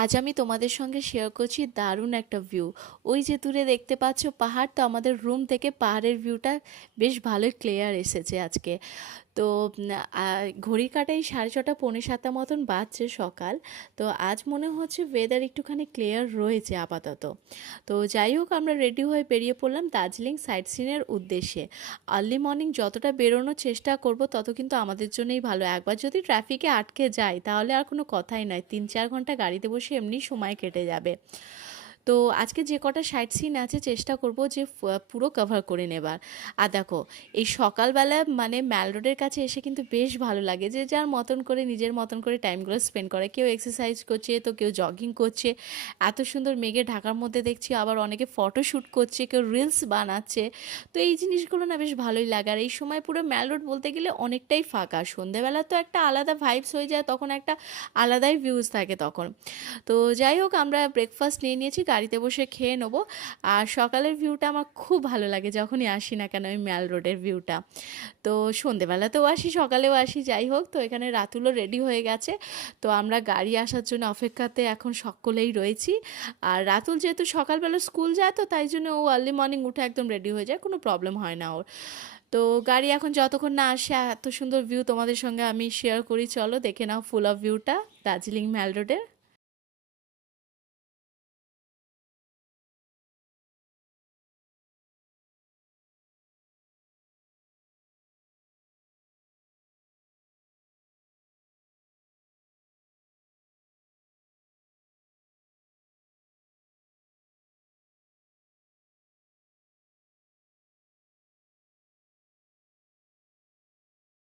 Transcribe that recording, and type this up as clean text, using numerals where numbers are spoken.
আজ আমি তোমাদের সঙ্গে শেয়ার করছি দারুণ একটা ভিউ। ওই যে দূরে দেখতে পাচ্ছ পাহাড়, তো আমাদের রুম থেকে পাহাড়ের ভিউটা বেশ ভালোই ক্লিয়ার এসেছে আজকে। তো ঘড়ির কাঁটায় 6:30 6:45 মতন বাজছে সকাল। তো আজ মনে হচ্ছে ওয়েদার একটুখানি ক্লিয়ার রয়েছে আপাতত। তো যাই হোক, আমরা রেডি হয়ে বেরিয়ে পড়লাম দার্জিলিং সাইট সিনের উদ্দেশ্যে। আর্লি মর্নিং যতটা বেরোনোর চেষ্টা করব তত কিন্তু আমাদের জন্যই ভালো। একবার যদি ট্রাফিকে আটকে যাই তাহলে আর কোনো কথাই নয়, 3-4 ঘন্টা গাড়িতে বসে এমনি সময় কেটে যাবে। তো আজকে যে কটা সাইট সিন আছে চেষ্টা করব যে পুরো কভার করে নেবার। আর দেখো, এই সকালবেলা মানে ম্যাল রোডের কাছে এসে কিন্তু বেশ ভালো লাগে, যে যার মতন করে নিজের মতন করে টাইমগুলো স্পেন্ড করে। কেউ এক্সারসাইজ করছে, তো কেউ জগিং করছে। এত সুন্দর মেঘে ঢাকার মধ্যে দেখছি, আবার অনেকে ফটোশ্যুট করছে, কেউ রিলস বানাচ্ছে। তো এই জিনিসগুলো না বেশ ভালোই লাগে। আর এই সময় পুরো ম্যাল রোড বলতে গেলে অনেকটাই ফাঁকা। সন্ধেবেলা তো একটা আলাদা ভাইবস হয়ে যায়, তখন একটা আলাদাই ভিউজ থাকে তখন। তো যাই হোক, আমরা ব্রেকফাস্ট নিয়ে নিয়েছি, গাড়িতে বসে খেয়ে নেবো। আর সকালের ভিউটা আমার খুব ভালো লাগে যখনই আসি না কেন, ওই ম্যাল রোডের ভিউটা। তো সন্ধেবেলাতেও আসি, সকালেও আসি। যাই হোক, তো এখানে রাতুলও রেডি হয়ে গেছে। তো আমরা গাড়ি আসার জন্য অপেক্ষাতে এখন সকলেই রয়েছি। আর রাতুল যেহেতু সকালবেলা স্কুল যায়, তো তাই জন্য ও আর্লি মর্নিং উঠে একদম রেডি হয়ে যায়, কোনো প্রবলেম হয় না ওর। তো গাড়ি এখন যতক্ষণ না আসে, এত সুন্দর ভিউ তোমাদের সঙ্গে আমি শেয়ার করি। চলো দেখে নাও ফুল অফ ভিউটা দার্জিলিং ম্যাল রোডের।